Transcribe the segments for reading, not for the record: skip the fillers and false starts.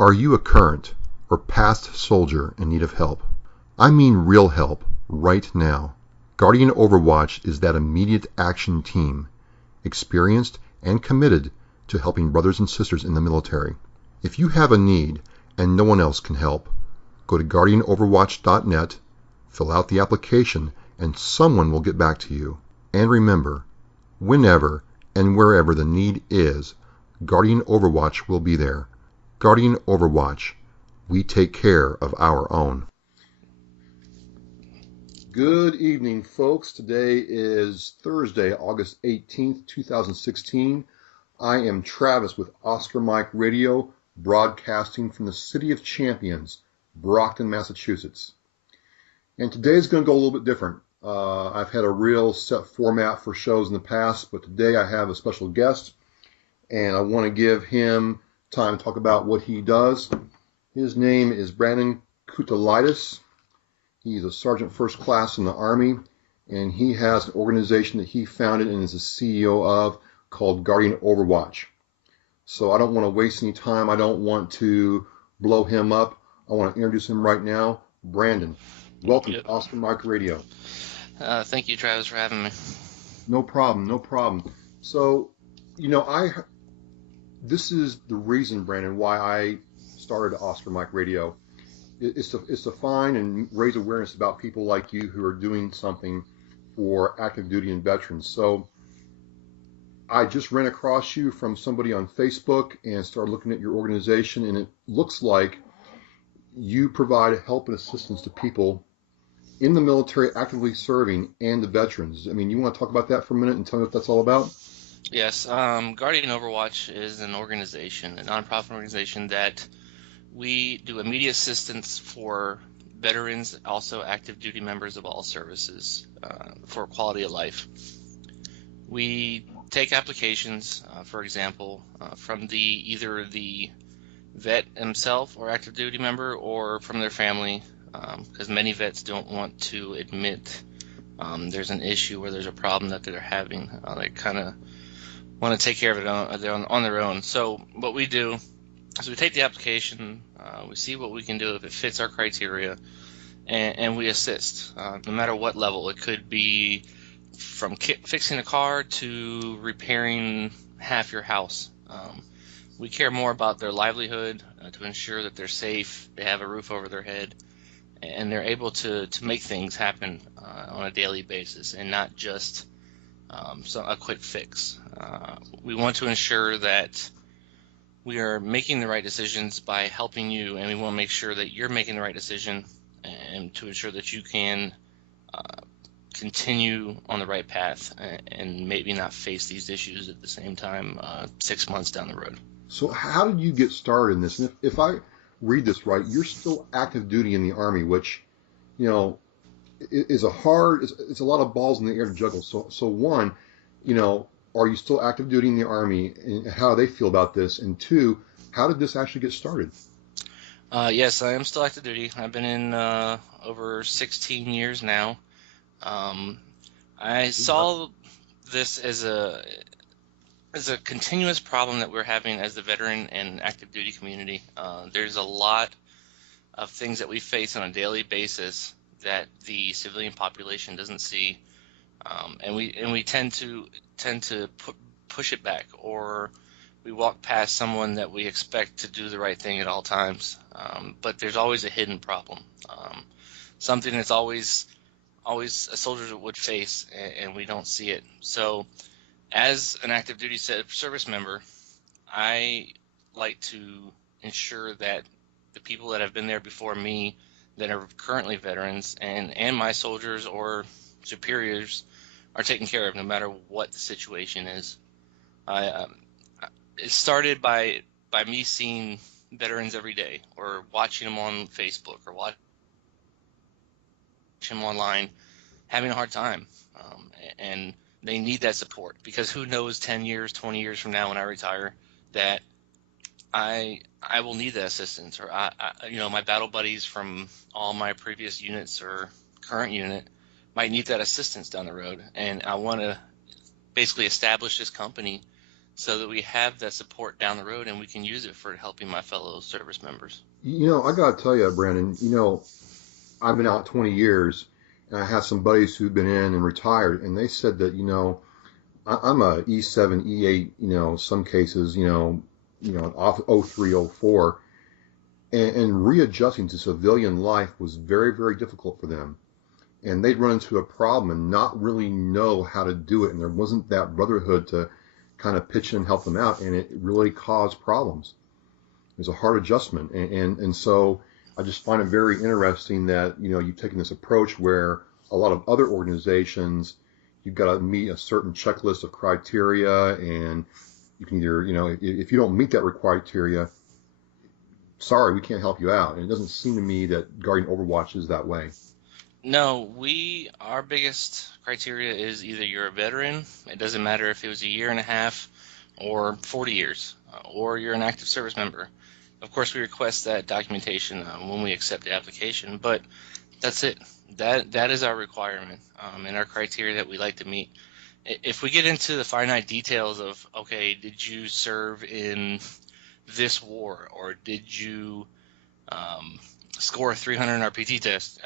Are you a current or past soldier in need of help? I mean real help, right now. Guardian Overwatch is that immediate action team, experienced and committed to helping brothers and sisters in the military. If you have a need and no one else can help, go to guardianoverwatch.net, fill out the application, and someone will get back to you. And remember, whenever and wherever the need is, Guardian Overwatch will be there. Guardian Overwatch. We take care of our own. Good evening, folks. Today is Thursday, August 18th, 2016. I am Travis with Oscar Mike Radio, broadcasting from the City of Champions, Brockton, Massachusetts. And today is going to go a little bit different. I've had a real set format for shows in the past, but today I have a special guest, and I want to give him time to talk about what he does. His name is Brandon Koutalidis. He's a sergeant first class in the Army, and he has an organization that he founded and is the CEO of called Guardian Overwatch. So I don't want to waste any time. I don't want to blow him up. I want to introduce him right now. Brandon, welcome to Oscar Mike Radio. Thank you, Travis, for having me. No problem, no problem. So, this is the reason, Brandon, why I started Oscar Mike Radio. It's to find and raise awareness about people like you who are doing something for active duty and veterans. So I just ran across you from somebody on Facebook and started looking at your organization, and it looks like you provide help and assistance to people in the military actively serving and the veterans. I mean, you want to talk about that for a minute and tell me what that's all about? Yes, Guardian Overwatch is an organization, a nonprofit organization that we do immediate assistance for veterans, also active duty members of all services, for quality of life. We take applications, for example, from either the vet himself or active duty member, or from their family, because many vets don't want to admit there's an issue or there's a problem that they're having. They kind of want to take care of it on their own. So what we do is we take the application, we see what we can do if it fits our criteria, and we assist, no matter what level. It could be from fixing a car to repairing half your house. We care more about their livelihood, to ensure that they're safe, they have a roof over their head, and they're able to make things happen on a daily basis, and not just a quick fix. We want to ensure that we are making the right decisions by helping you, and we want to make sure that you're making the right decision, and to ensure that you can continue on the right path and maybe not face these issues at the same time 6 months down the road. So how did you get started in this? And if I read this right, you're still active duty in the Army, which, is it's a lot of balls in the air to juggle. So one, are you still active duty in the Army, and how do they feel about this? And two, how did this actually get started? Yes, I am still active duty. I've been in over 16 years now. I saw this as a continuous problem that we're having as the veteran and active duty community. There's a lot of things that we face on a daily basis that the civilian population doesn't see, and we tend to push it back, or we walk past someone that we expect to do the right thing at all times, but there's always a hidden problem, something that's always a soldier would face, and we don't see it. So as an active duty service member, I like to ensure that the people that have been there before me, that are currently veterans, and my soldiers or superiors, are taken care of no matter what the situation is. It started by me seeing veterans every day, or watching them on Facebook, or watching them online, having a hard time, and they need that support, because who knows 10 years, 20 years from now when I retire, that I will need that assistance, or my battle buddies from all my previous units or current unit might need that assistance down the road. And I want to basically establish this company so that we have that support down the road and we can use it for helping my fellow service members. I got to tell you, Brandon, I've been out 20 years, and I have some buddies who've been in and retired, and they said that, I'm a E7, E8, some cases, off 03, 04, and readjusting to civilian life was very, very difficult for them. And they'd run into a problem and not really know how to do it, and there wasn't that brotherhood to kind of pitch in and help them out, and it really caused problems. It was a hard adjustment, and so I just find it very interesting that you've taken this approach where a lot of other organizations, you've got to meet a certain checklist of criteria, and you can either if you don't meet that criteria, sorry, we can't help you out. And it doesn't seem to me that Guardian Overwatch is that way. No, our biggest criteria is either you're a veteran, it doesn't matter if it was a year and a half or 40 years, or you're an active service member. Of course, we request that documentation when we accept the application, but that's it. That is our requirement and our criteria that we like to meet. If we get into the finite details of, okay, did you serve in this war, or did you score a 300 RPT test,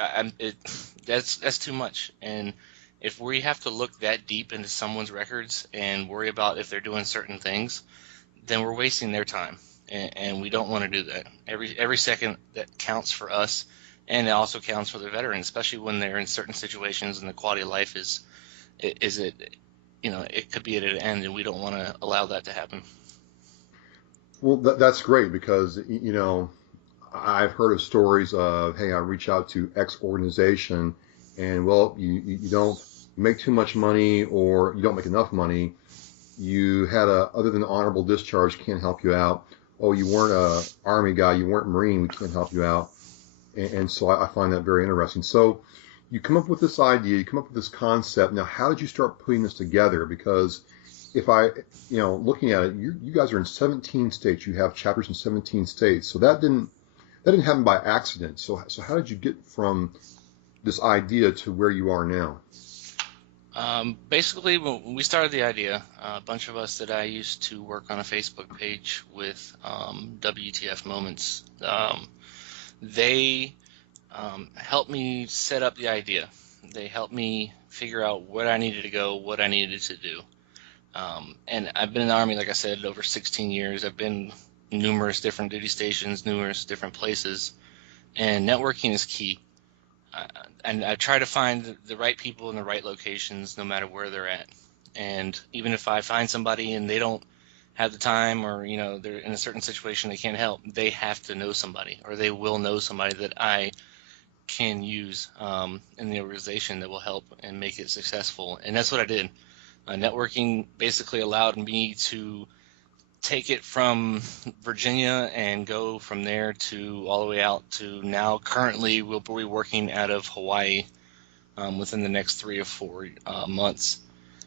that's too much. And if we have to look that deep into someone's records and worry about if they're doing certain things, then we're wasting their time, and we don't want to do that. Every second that counts for us, and it also counts for the veterans, especially when they're in certain situations and the quality of life it could be at an end, and we don't want to allow that to happen. Well, that's great because I've heard of stories of, hey, I reach out to X organization, and well, you don't make too much money, or you don't make enough money. You had other than honorable discharge, can't help you out. Oh, you weren't a Army guy, you weren't Marine, we can't help you out. And so I find that very interesting. So you come up with this idea, you come up with this concept. Now, how did you start putting this together? Because if looking at it, you guys are in 17 states. You have chapters in 17 states. So that didn't happen by accident. So how did you get from this idea to where you are now? Basically, when we started the idea, a bunch of us that I used to work on a Facebook page with, WTF Moments, they helped me set up the idea. They helped me figure out where I needed to go, what I needed to do. And I've been in the Army, like I said, over 16 years. I've been numerous different duty stations, numerous different places, and networking is key. And I try to find the right people in the right locations, no matter where they're at. And even if I find somebody and they don't have the time, or they're in a certain situation they can't help, they have to know somebody, or they will know somebody that I can use in the organization that will help and make it successful. And that's what I did. Networking basically allowed me to take it from Virginia and go from there to all the way out to now. Currently, we'll be working out of Hawaii within the next 3 or 4 months.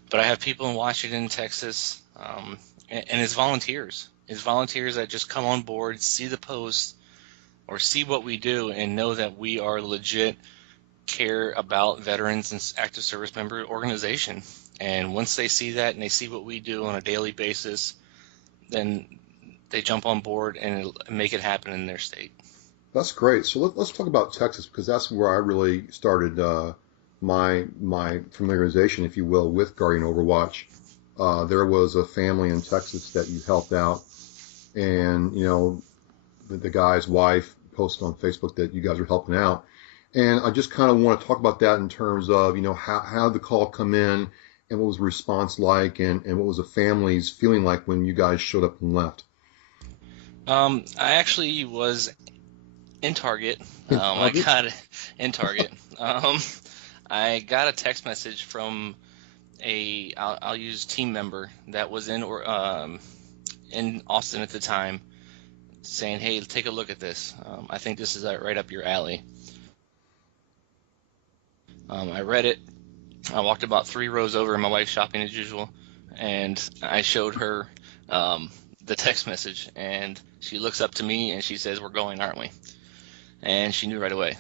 But I have people in Washington, Texas, and it's volunteers. It's volunteers that just come on board, see the post, or see what we do, and know that we are legit, care about veterans and active service member organization. And once they see that and they see what we do on a daily basis, then they jump on board and make it happen in their state. That's great. So let's talk about Texas, because that's where I really started my familiarization, if you will, with Guardian Overwatch. There was a family in Texas that you helped out, and the guy's wife posted on Facebook that you guys are helping out. And I just kind of want to talk about that in terms of, how did the call come in, and what was the response like, and what was the family's feeling like when you guys showed up and left? I actually was in Target. I got it in Target. I got a text message from I'll use team member that was in Austin at the time, saying, "Hey, take a look at this. I think this is right up your alley." I read it. I walked about 3 rows over, and my wife's shopping as usual, and I showed her the text message, and she looks up to me and she says, "We're going, aren't we?" And she knew right away.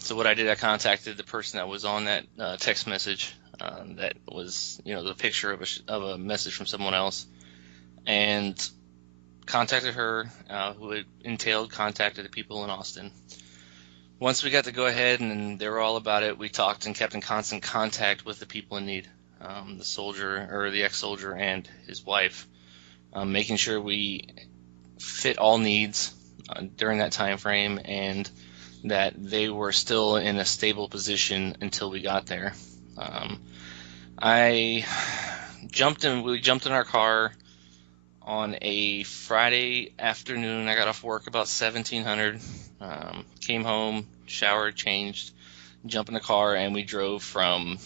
So what I did, I contacted the person that was on that text message that was, the picture of a message from someone else, and contacted her, who had entailed contacted the people in Austin. Once we got the go ahead and they were all about it, we talked and kept in constant contact with the people in need, the soldier or the ex-soldier and his wife, making sure we fit all needs during that time frame and that they were still in a stable position until we got there. We jumped in our car on a Friday afternoon. I got off work about 1700, came home, showered, changed, jumped in the car, and we drove from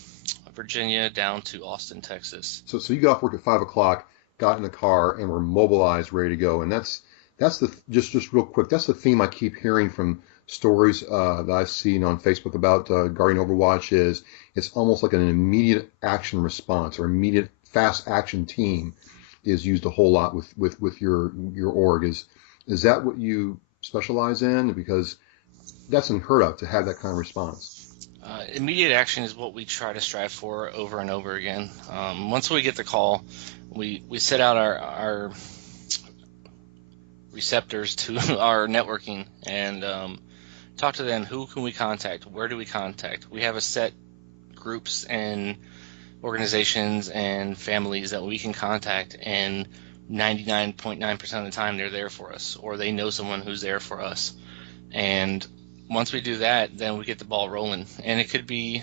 Virginia down to Austin, Texas. So you got off work at 5 o'clock, got in the car, and were mobilized, ready to go. And that's the just real quick. That's the theme I keep hearing from stories that I've seen on Facebook about Guardian Overwatch. Is it's almost like an immediate action response or immediate fast action team is used a whole lot with your org. Is that what you specialize in? Because that's unheard of to have that kind of response. Immediate action is what we try to strive for over and over again. Once we get the call, we set out our receptors to our networking and talk to them. Who can we contact? Where do we contact? We have a set groups and organizations and families that we can contact, and 99.9% of the time they're there for us, or they know someone who's there for us. And once we do that, then we get the ball rolling. And it could be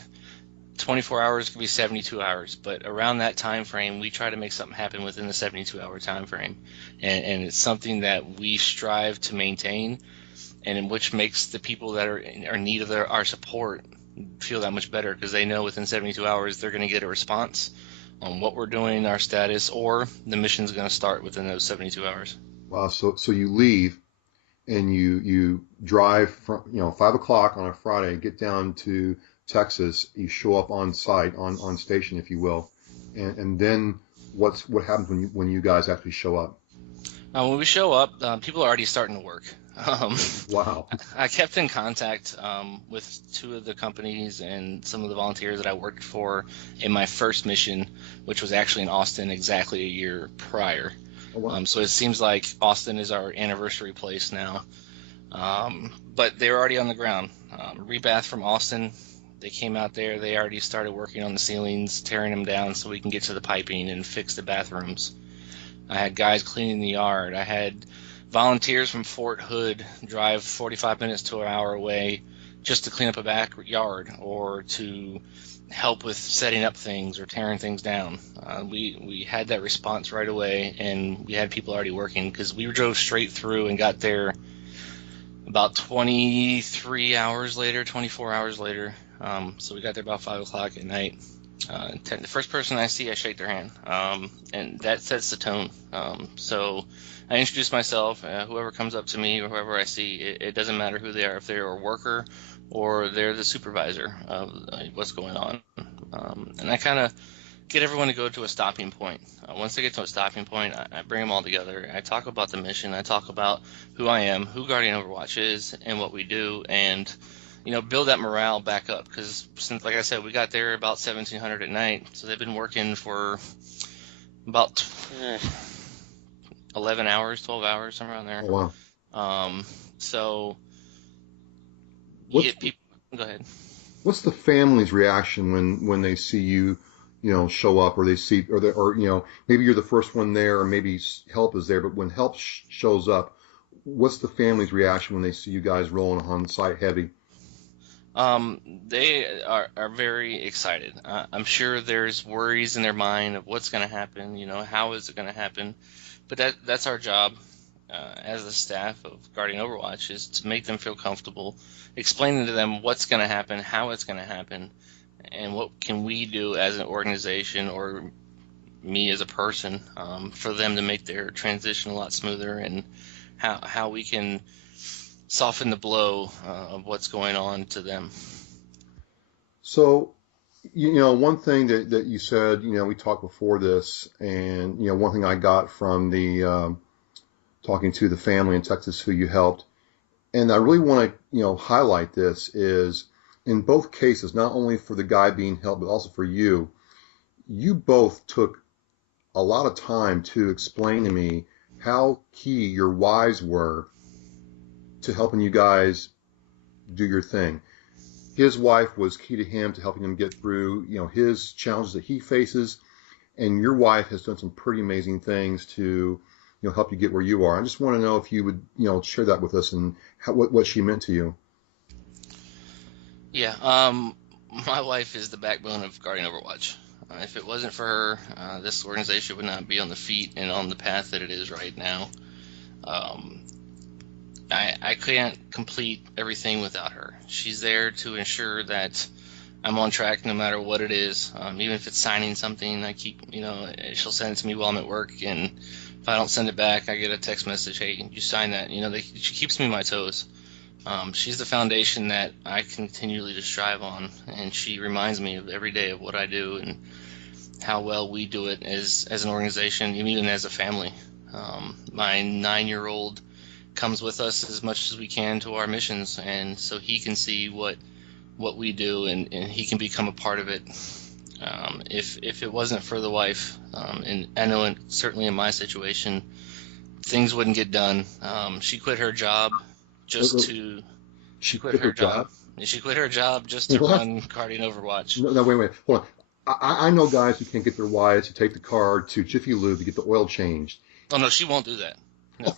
24 hours, it could be 72 hours, but around that time frame, we try to make something happen within the 72-hour time frame. And it's something that we strive to maintain, and in which makes the people that are in need of our support feel that much better, because they know within 72 hours they're going to get a response on what we're doing, our status, or the mission's going to start within those 72 hours. Wow. So you leave and you drive from 5 o'clock on a Friday, get down to Texas. You show up on site on station, if you will, and then what happens when you guys actually show up? When we show up, people are already starting to work. Wow. I kept in contact with two of the companies and some of the volunteers that I worked for in my first mission, which was actually in Austin exactly a year prior. Oh, wow. So it seems like Austin is our anniversary place now. But they were already on the ground. Rebath from Austin, they came out there. They already started working on the ceilings, tearing them down so we can get to the piping and fix the bathrooms. I had guys cleaning the yard. I had volunteers from Fort Hood drive 45 minutes to an hour away just to clean up a backyard or to help with setting up things or tearing things down. We had that response right away, and we had people already working because we drove straight through and got there about 23 hours later, 24 hours later. So we got there about 5 o'clock at night. The first person I see, I shake their hand, and that sets the tone. So I introduce myself. Whoever comes up to me or whoever I see, it doesn't matter who they are, if they're a worker or they're the supervisor of what's going on. And I kind of get everyone to go to a stopping point. Once they get to a stopping point, I bring them all together. I talk about the mission. I talk about who I am, who Guardian Overwatch is, and what we do, and build that morale back up, because since, like I said, we got there about 1700 at night, so they've been working for about 11 hours, 12 hours, somewhere around there. Oh, wow. So you get people. Go ahead. What's the family's reaction when they see you, show up, or they see, or maybe you're the first one there, or maybe help is there, but when help shows up, what's the family's reaction when they see you guys rolling on site heavy? They are very excited. I'm sure there's worries in their mind of what's going to happen, how is it going to happen, but that's our job as the staff of Guardian Overwatch, is to make them feel comfortable, explaining to them what's going to happen, how it's going to happen, and what can we do as an organization or me as a person for them to make their transition a lot smoother, and how we can soften the blow of what's going on to them. So, one thing that you said, we talked before this, and, one thing I got from the talking to the family in Texas who you helped, and I really want to, highlight this, is in both cases, not only for the guy being helped, but also for you both took a lot of time to explain to me how key your wives were to helping you guys do your thing. His wife was key to him, to helping him get through, his challenges that he faces, and your wife has done some pretty amazing things to, help you get where you are. I just want to know if you would, share that with us and what she meant to you. Yeah, my wife is the backbone of Guardian Overwatch. If it wasn't for her, this organization would not be on the feet and on the path that it is right now. Um, I can't complete everything without her. She's there to ensure that I'm on track no matter what it is. Even if it's signing something, she'll send it to me while I'm at work, and if I don't send it back, I get a text message, hey, you sign that. She keeps me on my toes. She's the foundation that I continually to strive on, and she reminds me of every day of what I do and how well we do it as an organization, even as a family. My 9-year-old comes with us as much as we can to our missions, and so he can see what we do, and he can become a part of it. If it wasn't for the wife, and I know certainly in my situation, things wouldn't get done. She quit her job just to She quit her job? She quit her job just to What? run Guardian Overwatch. No, wait, hold on. I know guys who can't get their wives to take the car to Jiffy Lube to get the oil changed. Oh no, she won't do that. No.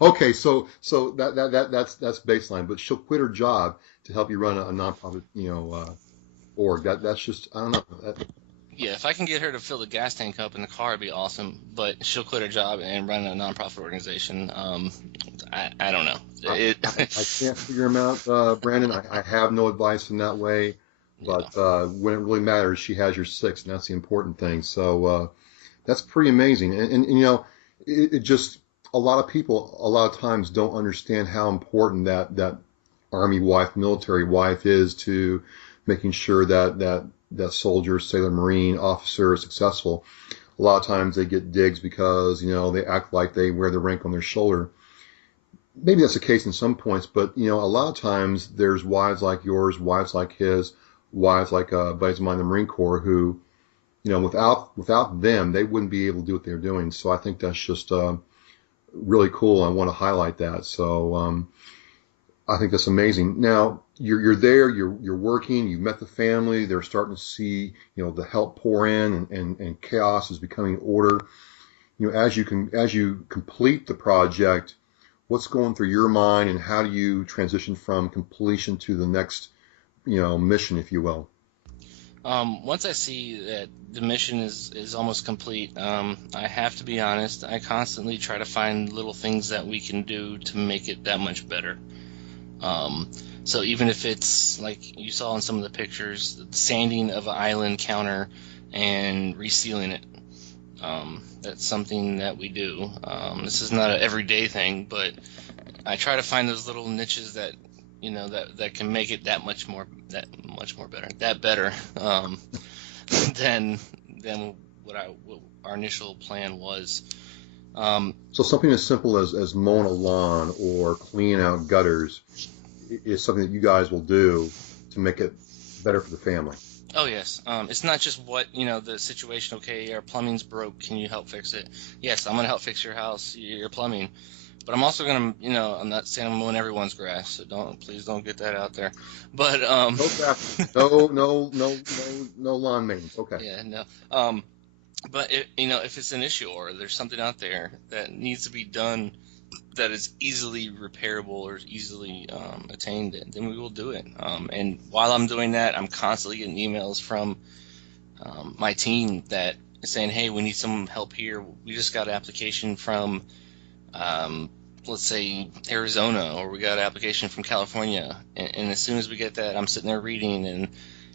Okay, so that's baseline, but she'll quit her job to help you run a nonprofit, org. That's just, I don't know. Yeah, if I can get her to fill the gas tank up in the car, it'd be awesome. But she'll quit her job and run a nonprofit organization. I don't know. I can't figure them out, Brandon. I have no advice in that way, but when it really matters, she has your six, and that's the important thing. So that's pretty amazing. And it just, a lot of people a lot of times don't understand how important that Army wife, military wife is to making sure that soldier, sailor, Marine, officer is successful. A lot of times they get digs because, they act like they wear the rank on their shoulder. Maybe that's the case in some points, but, a lot of times there's wives like yours, wives like his, wives like buddies of mine in the Marine Corps who, without them, they wouldn't be able to do what they're doing. So I think that's just really cool. I want to highlight that. So I think that's amazing. Now you're there, you're working, you've met the family, they're starting to see, the help pour in, and chaos is becoming order. As you complete the project, what's going through your mind, and how do you transition from completion to the next, mission, if you will? Once I see that the mission is almost complete, I have to be honest. I constantly try to find little things that we can do to make it that much better. So even if it's like you saw in some of the pictures, the sanding of an island counter and resealing it, that's something that we do. This is not an everyday thing, but I try to find those little niches that that can make it that much more better than what our initial plan was. So something as simple as mowing a lawn or cleaning out gutters is something that you guys will do to make it better for the family. Oh yes, it's not just the situation. Okay, our plumbing's broke. Can you help fix it? Yes, I'm gonna help fix your house, your plumbing. But I'm also gonna, I'm not saying I'm mowing everyone's grass, so please don't get that out there. But no grass, no lawn maintenance. Okay. Yeah, no. But if it's an issue or there's something out there that needs to be done that is easily repairable or easily attained, then we will do it. And while I'm doing that, I'm constantly getting emails from my team that is saying, hey, we need some help here. We just got an application from, let's say, Arizona, or we got an application from California. And as soon as we get that, I'm sitting there reading and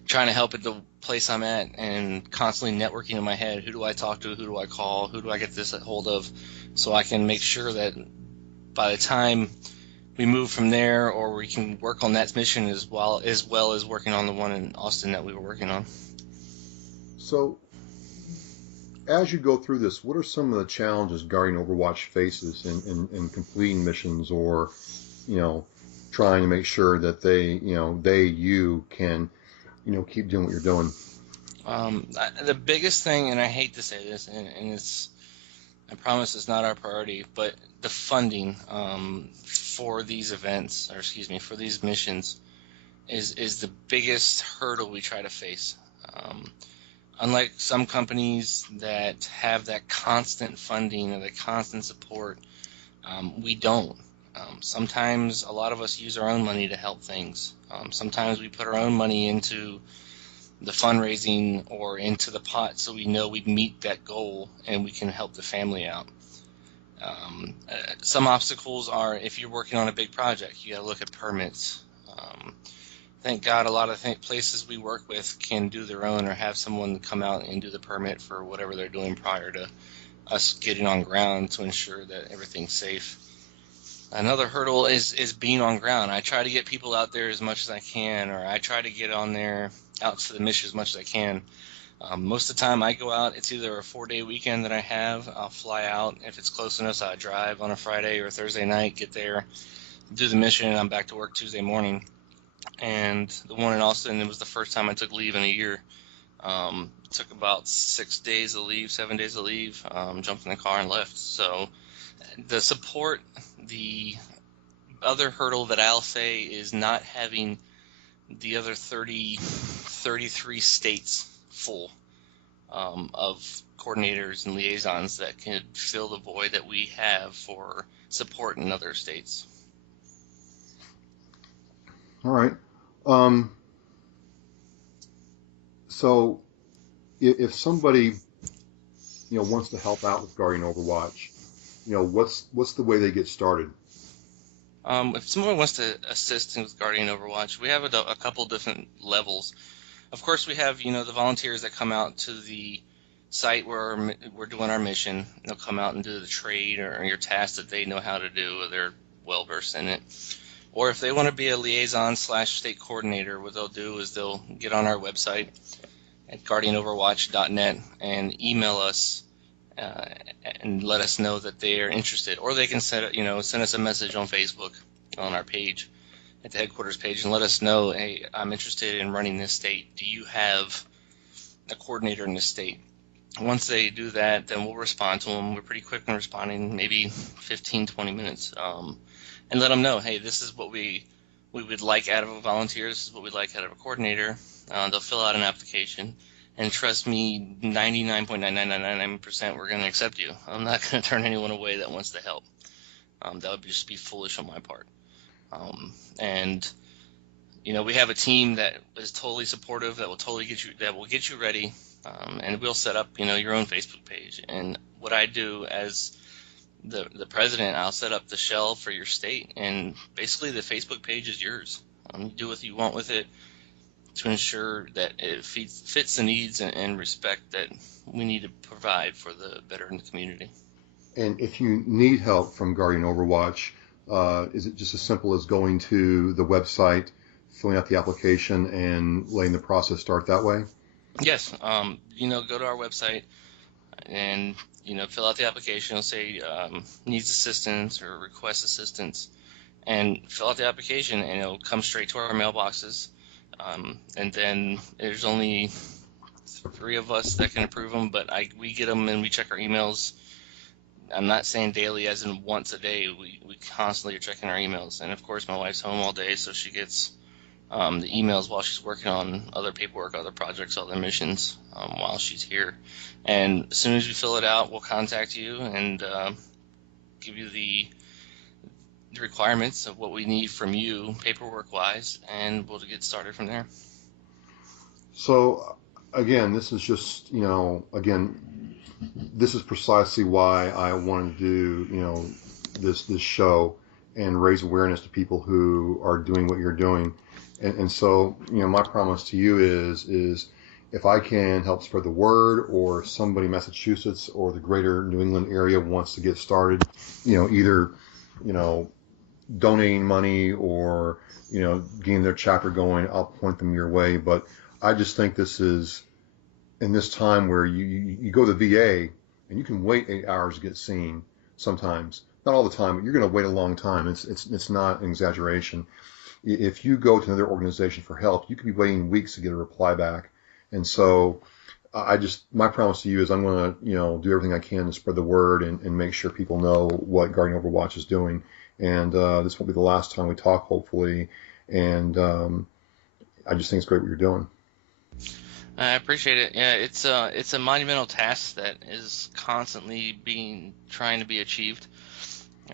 trying to help at the place I'm at, and constantly networking in my head. Who do I talk to? Who do I call? Who do I get this a hold of? So I can make sure that by the time we move from there, or we can work on that mission as well as working on the one in Austin that we were working on. So as you go through this, what are some of the challenges Guardian Overwatch faces in completing missions, or, trying to make sure that you can, keep doing what you're doing? The biggest thing, and I hate to say this, and I promise it's not our priority, but the funding for these events, or excuse me, for these missions, is the biggest hurdle we try to face. Um, Unlike some companies that have that constant funding or the constant support, we don't. Sometimes a lot of us use our own money to help things. Sometimes we put our own money into the fundraising or into the pot so we know we meet that goal and we can help the family out. Some obstacles are if you're working on a big project, you got to look at permits. Thank God a lot of places we work with can do their own or have someone come out and do the permit for whatever they're doing prior to us getting on ground to ensure that everything's safe. Another hurdle is being on ground. I try to get people out there as much as I can, or I try to get on there out to the mission as much as I can. Most of the time I go out, it's either a 4-day weekend that I have. I'll fly out. If it's close enough, I drive on a Friday or Thursday night, get there, do the mission, and I'm back to work Tuesday morning. And the one in Austin, it was the first time I took leave in a year. Took about 6 days of leave, 7 days of leave, jumped in the car and left. So the support, the other hurdle that I'll say is not having the other 33 states full of coordinators and liaisons that can fill the void that we have for support in other states. All right. So if somebody, wants to help out with Guardian Overwatch, what's the way they get started? If someone wants to assist with Guardian Overwatch, we have a couple different levels. Of course, we have, the volunteers that come out to the site where we're doing our mission. They'll come out and do the trade or your task that they know how to do, or they're well-versed in it. Or if they want to be a liaison/state coordinator, what they'll do is they'll get on our website at guardianoverwatch.net and email us and let us know that they are interested. Or they can send us a message on Facebook on our page at the headquarters page and let us know, hey, I'm interested in running this state. Do you have a coordinator in this state? Once they do that, then we'll respond to them. We're pretty quick in responding, maybe 15, 20 minutes, and let them know, hey, this is what we would like out of a volunteer. This is what we'd like out of a coordinator. They'll fill out an application. And trust me, 99.9999% we're going to accept you. I'm not going to turn anyone away that wants to help. That would just be foolish on my part. And we have a team that is totally supportive, that will totally get you ready, and we'll set up your own Facebook page. And what I do as the president, I'll set up the shell for your state, and basically the Facebook page is yours. Do what you want with it to ensure that it fits the needs and respect that we need to provide for the better in the community. And if you need help from Guardian Overwatch, is it just as simple as going to the website, filling out the application, and letting the process start that way? Yes. Go to our website and fill out the application. It'll say needs assistance or request assistance, and fill out the application, and it'll come straight to our mailboxes. And then there's only 3 of us that can approve them, but we get them and we check our emails. I'm not saying daily as in once a day. We constantly are checking our emails. And, of course, my wife's home all day, so she gets the emails while she's working on other paperwork, other projects, other missions while she's here. And as soon as we fill it out, we'll contact you and give you the requirements of what we need from you paperwork-wise, and we'll get started from there. So, again, this is just, this is precisely why I wanted to do, this show and raise awareness to people who are doing what you're doing. And so, my promise to you is if I can help spread the word, or somebody in Massachusetts or the greater New England area wants to get started, either, donating money or, getting their chapter going, I'll point them your way. But I just think this is, in this time where you go to the VA and you can wait 8 hours to get seen sometimes. Not all the time, but you're going to wait a long time. It's not an exaggeration. If you go to another organization for help, you could be waiting weeks to get a reply back. And so my promise to you is I'm going to, do everything I can to spread the word and make sure people know what Guardian Overwatch is doing. And this won't be the last time we talk, hopefully. And I just think it's great what you're doing. I appreciate it. Yeah, it's a monumental task that is constantly trying to be achieved.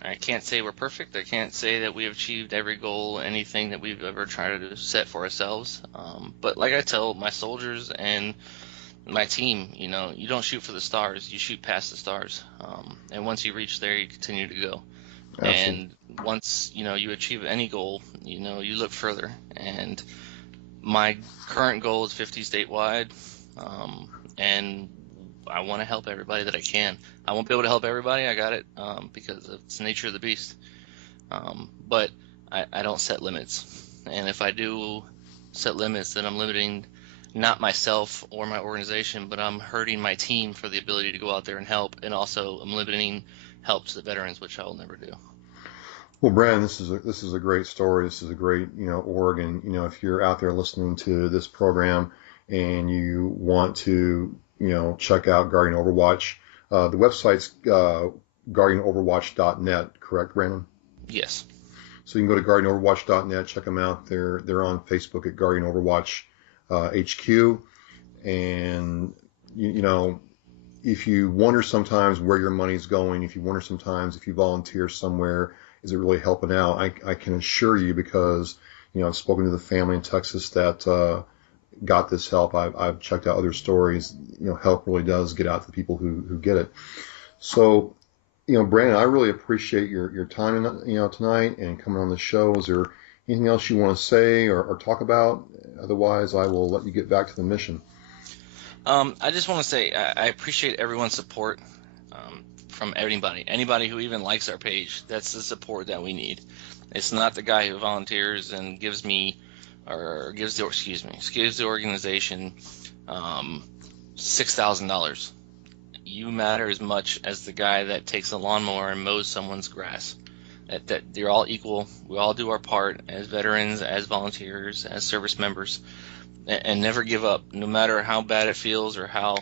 I can't say we're perfect. I can't say that we have achieved every goal, anything that we've ever tried to set for ourselves. But like I tell my soldiers and my team, you don't shoot for the stars, you shoot past the stars. And once you reach there, you continue to go. Absolutely. And once, you achieve any goal, you look further. And my current goal is 50 statewide. And I want to help everybody that I can. I won't be able to help everybody. I got it, because it's the nature of the beast. But I don't set limits. And if I do set limits, then I'm limiting not myself or my organization, but I'm hurting my team for the ability to go out there and help. And also I'm limiting help to the veterans, which I will never do. Well, Brandon, this is a great story. This is a great, org. And, if you're out there listening to this program and you want to, check out Guardian Overwatch, the website's guardianoverwatch.net, correct, Brandon? Yes. So you can go to guardianoverwatch.net, check them out. They're on Facebook at Guardian Overwatch HQ. And, if you wonder sometimes where your money's going, if you wonder sometimes if you volunteer somewhere, is it really helping out? I can assure you, because, I've spoken to the family in Texas that got this help. I've checked out other stories. Help really does get out to the people who get it. So, Brandon, I really appreciate your time, tonight and coming on the show. Is there anything else you want to say or talk about? Otherwise, I will let you get back to the mission. I just want to say I appreciate everyone's support, from anybody who even likes our page. That's the support that we need. It's not the guy who volunteers and gives the organization $6,000. You matter as much as the guy that takes a lawnmower and mows someone's grass. That they're all equal. We all do our part as veterans, as volunteers, as service members. And never give up, no matter how bad it feels or how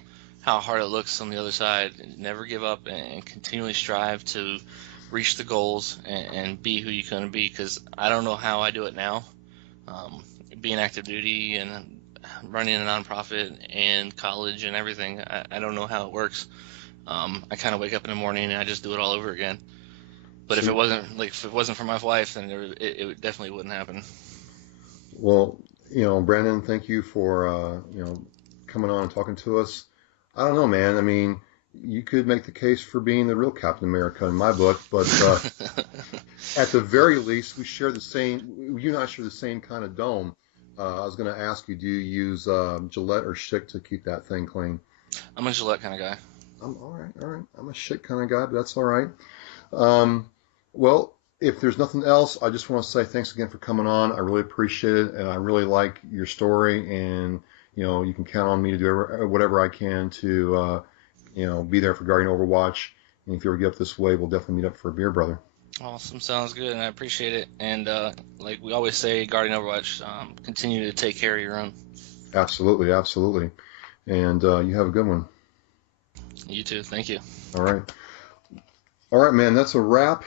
hard it looks on the other side. Never give up and continually strive to reach the goals and be who you're going to be, because I don't know how I do it now. Being active duty and running a nonprofit and college and everything, I don't know how it works. I kind of wake up in the morning and I just do it all over again. But if it wasn't for my wife, then it definitely wouldn't happen. Well, Brandon, thank you for, coming on and talking to us. I don't know, man. I mean, you could make the case for being the real Captain America in my book, but at the very least, you and I share the same kind of dome. I was going to ask you, do you use Gillette or Schick to keep that thing clean? I'm a Gillette kind of guy. I'm all right. I'm a Schick kind of guy, but that's all right. Well, if there's nothing else, I just want to say thanks again for coming on. I really appreciate it, and I really like your story. And you can count on me to do whatever I can to be there for Guardian Overwatch. And if you ever get up this way, we'll definitely meet up for a beer, brother. Awesome, sounds good, and I appreciate it. And like we always say, Guardian Overwatch, continue to take care of your own. Absolutely, absolutely. And you have a good one. You too. Thank you. All right, man. That's a wrap.